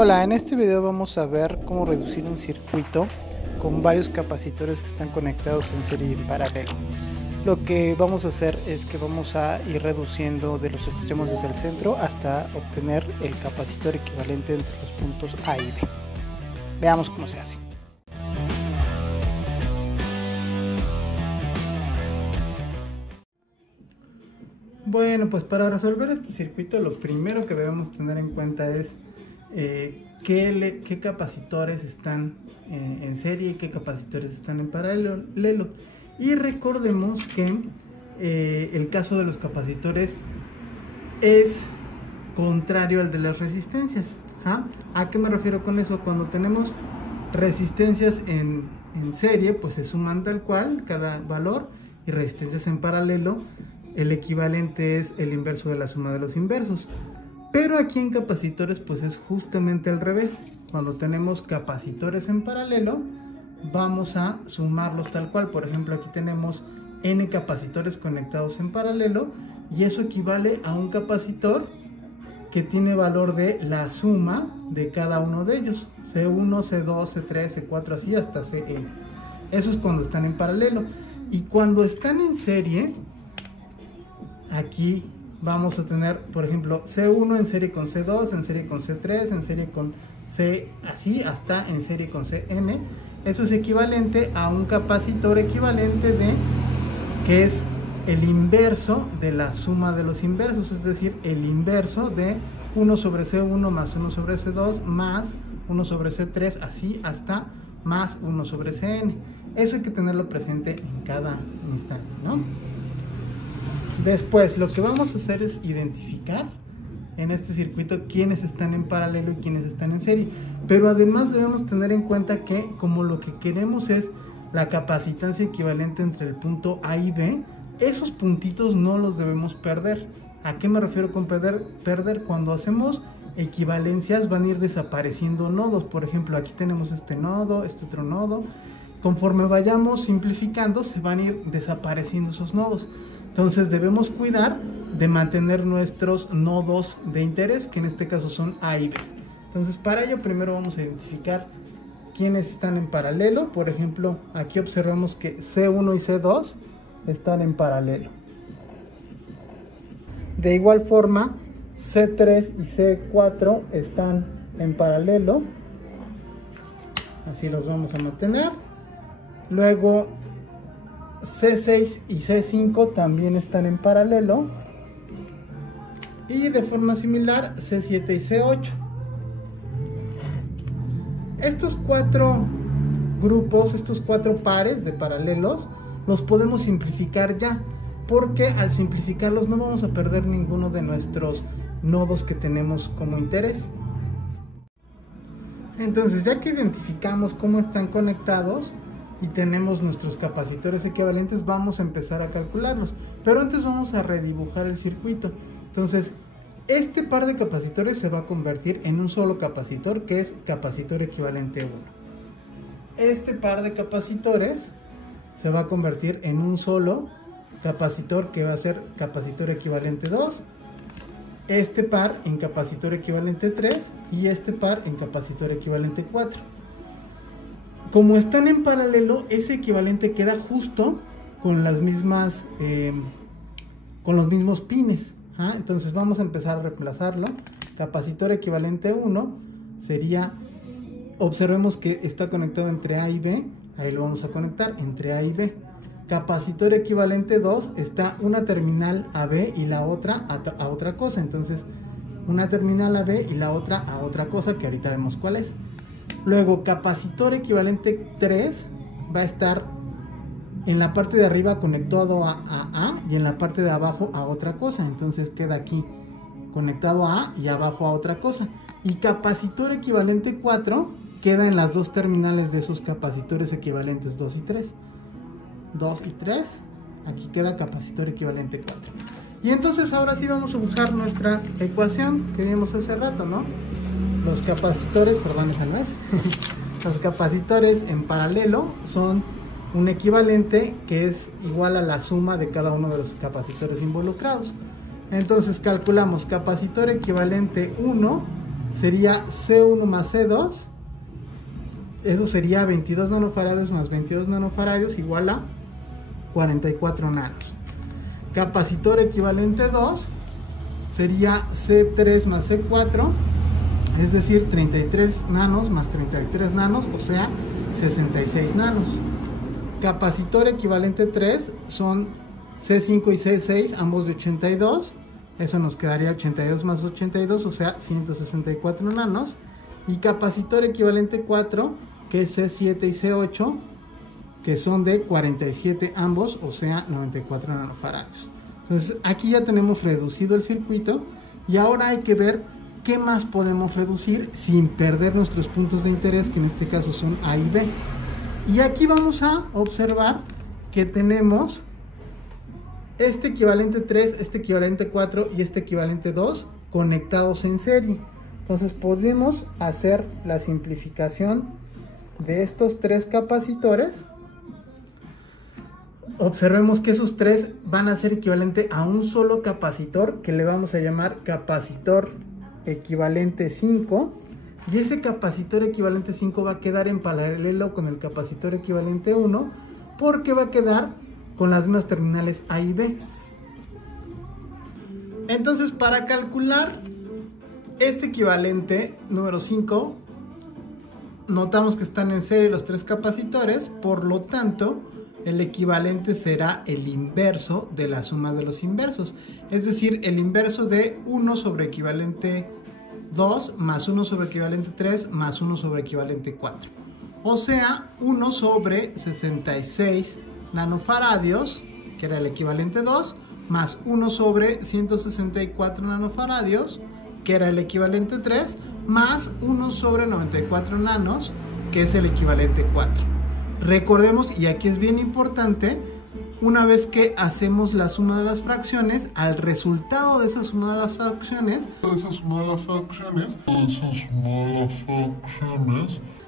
Hola, en este video vamos a ver cómo reducir un circuito con varios capacitores que están conectados en serie y en paralelo. Lo que vamos a hacer es que vamos a ir reduciendo de los extremos desde el centro hasta obtener el capacitor equivalente entre los puntos A y B. Veamos cómo se hace. Bueno, pues para resolver este circuito lo primero que debemos tener en cuenta es qué capacitores están en serie y qué capacitores están en paralelo. Y recordemos que el caso de los capacitores es contrario al de las resistencias. ¿A qué me refiero con eso? Cuando tenemos resistencias en serie, pues se suman tal cual cada valor, y resistencias en paralelo, el equivalente es el inverso de la suma de los inversos. Pero aquí en capacitores pues es justamente al revés. Cuando tenemos capacitores en paralelo, vamos a sumarlos tal cual. Por ejemplo, aquí tenemos n capacitores conectados en paralelo, y eso equivale a un capacitor que tiene valor de la suma de cada uno de ellos, C1, C2, C3, C4, así hasta Cn. Eso es cuando están en paralelo. Y cuando están en serie, aquí vamos a tener, por ejemplo, C1 en serie con C2, en serie con C3, en serie con C, así hasta en serie con Cn. Eso es equivalente a un capacitor equivalente de, que es el inverso de la suma de los inversos, es decir, el inverso de 1 sobre C1 más 1 sobre C2 más 1 sobre C3, así hasta más 1 sobre Cn. Eso hay que tenerlo presente en cada instante, ¿no? Después, lo que vamos a hacer es identificar en este circuito quiénes están en paralelo y quiénes están en serie. Pero además debemos tener en cuenta que, como lo que queremos es la capacitancia equivalente entre el punto A y B, esos puntitos no los debemos perder. ¿A qué me refiero con perder? Cuando hacemos equivalencias van a ir desapareciendo nodos. Por ejemplo, aquí tenemos este nodo, este otro nodo. Conforme vayamos simplificando, se van a ir desapareciendo esos nodos. Entonces debemos cuidar de mantener nuestros nodos de interés, que en este caso son A y B. Entonces para ello primero vamos a identificar quiénes están en paralelo. Por ejemplo, aquí observamos que C1 y C2 están en paralelo. De igual forma, C3 y C4 están en paralelo. Así los vamos a mantener. Luego C6 y C5 también están en paralelo, y de forma similar C7 y C8. Estos cuatro grupos, estos cuatro pares de paralelos, los podemos simplificar ya, porque al simplificarlos no vamos a perder ninguno de nuestros nodos que tenemos como interés. Entonces, ya que identificamos cómo están conectados y tenemos nuestros capacitores equivalentes, vamos a empezar a calcularlos. Pero antes vamos a redibujar el circuito. Entonces, este par de capacitores se va a convertir en un solo capacitor, que es capacitor equivalente 1. Este par de capacitores se va a convertir en un solo capacitor, que va a ser capacitor equivalente 2. Este par en capacitor equivalente 3 y este par en capacitor equivalente 4. Como están en paralelo, ese equivalente queda justo con las mismas, con los mismos pines. Entonces vamos a empezar a reemplazarlo. Capacitor equivalente 1 sería, observemos que está conectado entre A y B, ahí lo vamos a conectar entre A y B. Capacitor equivalente 2 está una terminal a B y la otra a otra cosa. Entonces una terminal a B y la otra a otra cosa, que ahorita vemos cuál es. Luego, capacitor equivalente 3 va a estar en la parte de arriba conectado a A y en la parte de abajo a otra cosa. Entonces queda aquí conectado a A y abajo a otra cosa. Y capacitor equivalente 4 queda en las dos terminales de esos capacitores equivalentes 2 y 3. 2 y 3, aquí queda capacitor equivalente 4. Y entonces ahora sí vamos a usar nuestra ecuación que vimos hace rato, ¿no? Los capacitores, perdón, esa no es. Los capacitores en paralelo son un equivalente que es igual a la suma de cada uno de los capacitores involucrados. Entonces calculamos capacitor equivalente 1 sería C1 más C2. Eso sería 22 nanofaradios más 22 nanofaradios igual a 44 nanos. Capacitor equivalente 2 sería C3 más C4, es decir, 33 nanos más 33 nanos, o sea, 66 nanos. Capacitor equivalente 3 son C5 y C6, ambos de 82. Eso nos quedaría 82 más 82, o sea, 164 nanos. Y capacitor equivalente 4, que es C7 y C8, que son de 47 ambos, o sea, 94 nanofaradios. Entonces, aquí ya tenemos reducido el circuito y ahora hay que ver qué más podemos reducir sin perder nuestros puntos de interés, que en este caso son A y B. Y aquí vamos a observar que tenemos este equivalente 3, este equivalente 4 y este equivalente 2 conectados en serie. Entonces podemos hacer la simplificación de estos tres capacitores. Observemos que esos tres van a ser equivalente a un solo capacitor, que le vamos a llamar capacitor equivalente 5. Y ese capacitor equivalente 5 va a quedar en paralelo con el capacitor equivalente 1, porque va a quedar con las mismas terminales A y B. Entonces, para calcular este equivalente número 5, notamos que están en serie los tres capacitores, por lo tanto, el equivalente será el inverso de la suma de los inversos. Es decir, el inverso de 1 sobre equivalente 2 más 1 sobre equivalente 3 más 1 sobre equivalente 4. O sea, 1 sobre 66 nanofaradios, que era el equivalente 2, más 1 sobre 164 nanofaradios, que era el equivalente 3, más 1 sobre 94 nanos, que es el equivalente 4. Recordemos, y aquí es bien importante, una vez que hacemos la suma de las fracciones, al resultado de esa suma de las fracciones,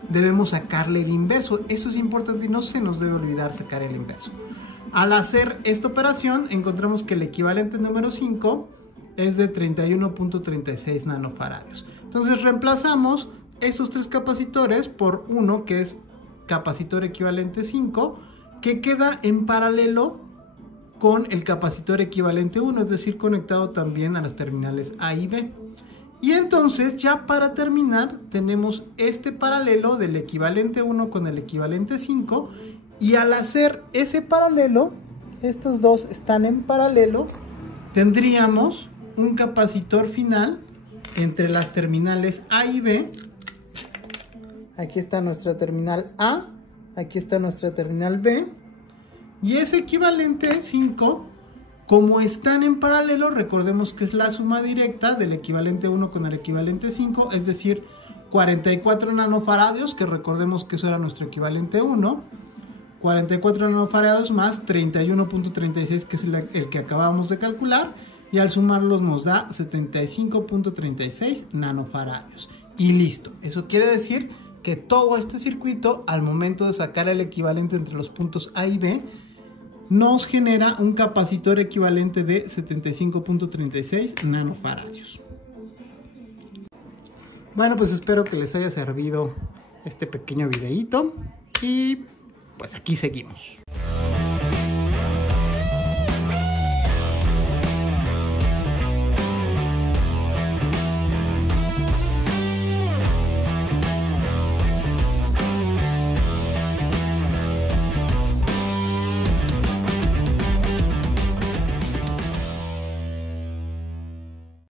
debemos sacarle el inverso. Eso es importante y no se nos debe olvidar sacar el inverso. Al hacer esta operación, encontramos que el equivalente número 5 es de 31.36 nanofaradios. Entonces reemplazamos esos tres capacitores por uno que es capacitor equivalente 5, que queda en paralelo con el capacitor equivalente 1, es decir, conectado también a las terminales A y B. Y entonces, ya para terminar, tenemos este paralelo del equivalente 1 con el equivalente 5, y al hacer ese paralelo, estos dos están en paralelo, tendríamos un capacitor final entre las terminales A y B. Aquí está nuestra terminal A, aquí está nuestra terminal B, y ese equivalente 5, como están en paralelo, recordemos que es la suma directa del equivalente 1 con el equivalente 5, es decir, 44 nanofaradios, que recordemos que eso era nuestro equivalente 1, 44 nanofaradios más 31.36, que es el que acabamos de calcular, y al sumarlos nos da 75.36 nanofaradios. Y listo, eso quiere decir que todo este circuito, al momento de sacar el equivalente entre los puntos A y B, nos genera un capacitor equivalente de 75.36 nanofaradios. Bueno, pues espero que les haya servido este pequeño videíto y pues aquí seguimos.